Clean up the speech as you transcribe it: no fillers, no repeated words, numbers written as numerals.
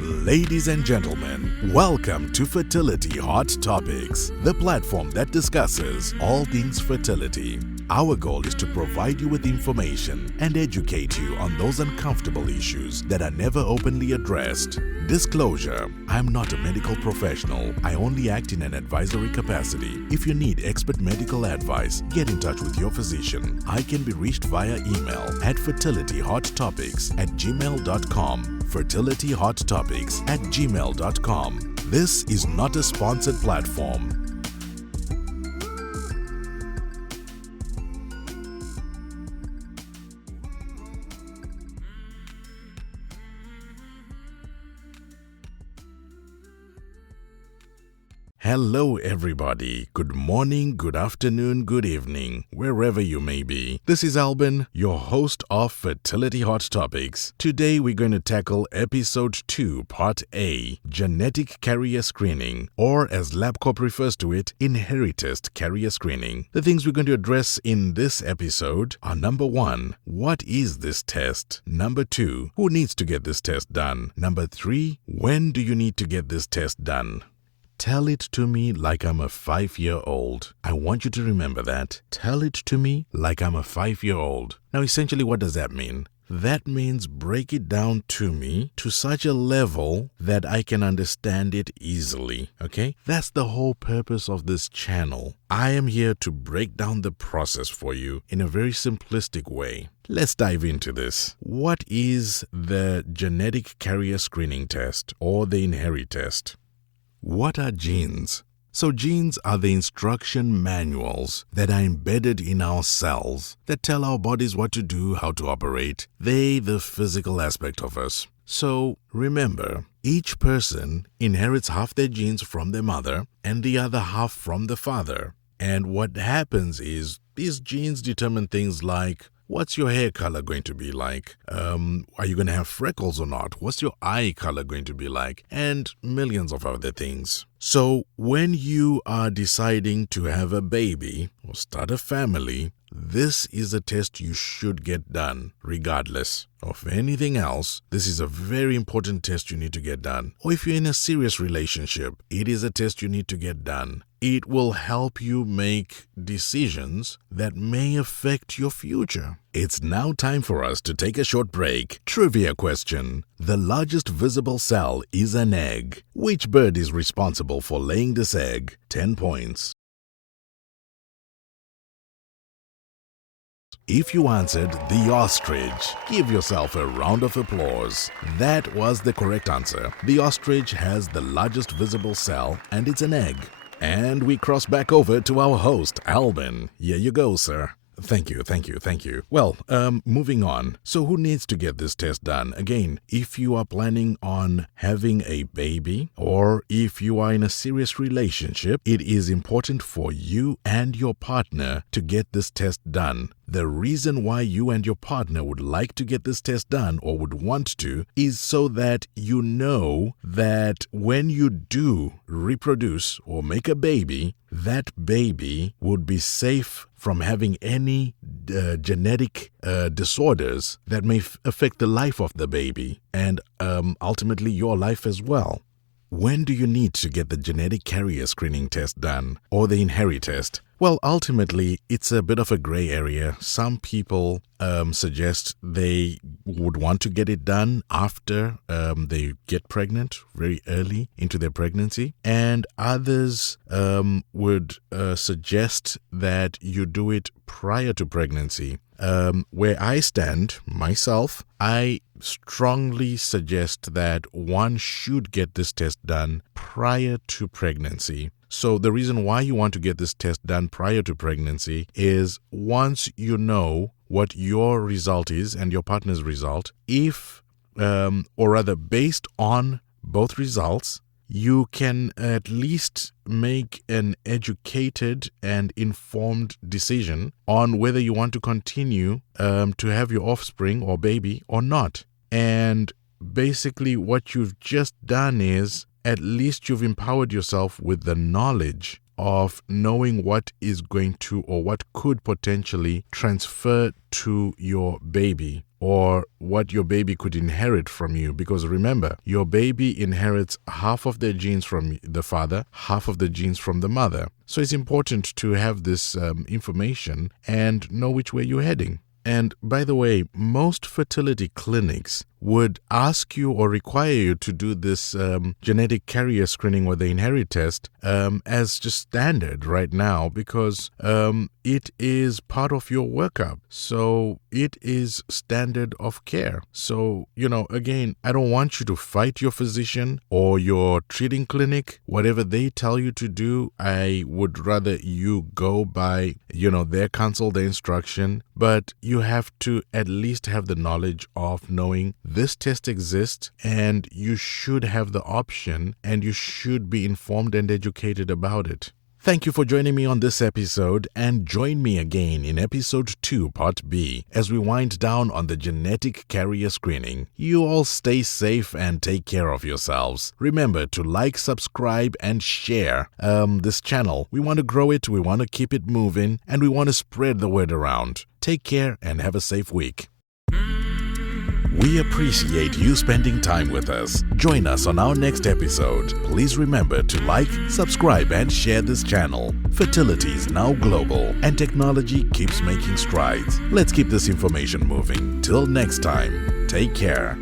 Ladies and gentlemen, welcome to Fertility Hot Topics, the platform that discusses all things fertility. Our goal is to provide you with information and educate you on those uncomfortable issues that are never openly addressed. Disclosure: I'm not a medical professional. I only act in an advisory capacity. If you need expert medical advice, get in touch with your physician. I can be reached via email at fertilityhottopics@gmail.com. fertilityhottopics@gmail.com. This is not a sponsored platform. Hello everybody, good morning, good afternoon, good evening, wherever you may be. This is Albin, your host of Fertility Hot Topics. Today we're going to tackle episode 2, part A, genetic carrier screening, or as LabCorp refers to it, inheritist carrier screening. The things we're going to address in this episode are: number 1, what is this test? Number 2, who needs to get this test done? Number 3, when do you need to get this test done? Tell it to me like I'm a 5-year-old. I want you to remember that. Tell it to me like I'm a 5-year-old. Now, essentially, what does that mean? That means break it down to me to such a level that I can understand it easily, okay? That's the whole purpose of this channel. I am here to break down the process for you in a very simplistic way. Let's dive into this. What is the genetic carrier screening test or the inherit test? What are genes? So genes are the instruction manuals that are embedded in our cells that tell our bodies what to do, how to operate. They the physical aspect of us. So remember, each person inherits half their genes from their mother and the other half from the father. And what happens is these genes determine things like: what's your hair color going to be like? Are you going to have freckles or not? What's your eye color going to be like? And millions of other things. So when you are deciding to have a baby or start a family, this is a test you should get done regardless of anything else. This is a very important test you need to get done. Or if you're in a serious relationship, it is a test you need to get done. It will help you make decisions that may affect your future. It's now time for us to take a short break. Trivia question. The largest visible cell is an egg. Which bird is responsible for laying this egg? 10 points. If you answered the ostrich, give yourself a round of applause. That was the correct answer. The ostrich has the largest visible cell and it's an egg. And we cross back over to our host, Albin. Here you go, sir. Thank you. Well, moving on. So who needs to get this test done? Again, if you are planning on having a baby or if you are in a serious relationship, it is important for you and your partner to get this test done. The reason why you and your partner would like to get this test done or would want to is so that you know that when you do reproduce or make a baby, that baby would be safe from having any genetic disorders that may affect the life of the baby and ultimately your life as well. When do you need to get the genetic carrier screening test done or the inherit test? Well, ultimately, it's a bit of a gray area. Some people suggest they would want to get it done after they get pregnant, very early into their pregnancy. And others would suggest that you do it prior to pregnancy. Where I stand, myself, I strongly suggest that one should get this test done prior to pregnancy. So the reason why you want to get this test done prior to pregnancy is once you know what your result is and your partner's result, based on both results, you can at least make an educated and informed decision on whether you want to continue to have your offspring or baby or not. And basically what you've just done is at least you've empowered yourself with the knowledge of knowing what is going to or what could potentially transfer to your baby. or what your baby could inherit from you. Because remember, your baby inherits half of their genes from the father, half of the genes from the mother. So it's important to have this information and know which way you're heading. And by the way, most fertility clinics would ask you or require you to do this genetic carrier screening or the inherit test as just standard right now, because it is part of your workup. So it is standard of care. So, again, I don't want you to fight your physician or your treating clinic. Whatever they tell you to do, I would rather you go by, their counsel, their instruction. But you have to at least have the knowledge of knowing this test exists, and you should have the option, and you should be informed and educated about it. Thank you for joining me on this episode, and join me again in episode 2, part B, as we wind down on the genetic carrier screening. You all stay safe and take care of yourselves. Remember to like, subscribe, and share this channel. We want to grow it, we want to keep it moving, and we want to spread the word around. Take care and have a safe week. We appreciate you spending time with us. Join us on our next episode. Please remember to like, subscribe, and share this channel. Fertility is now global, and technology keeps making strides. Let's keep this information moving. Till next time, take care.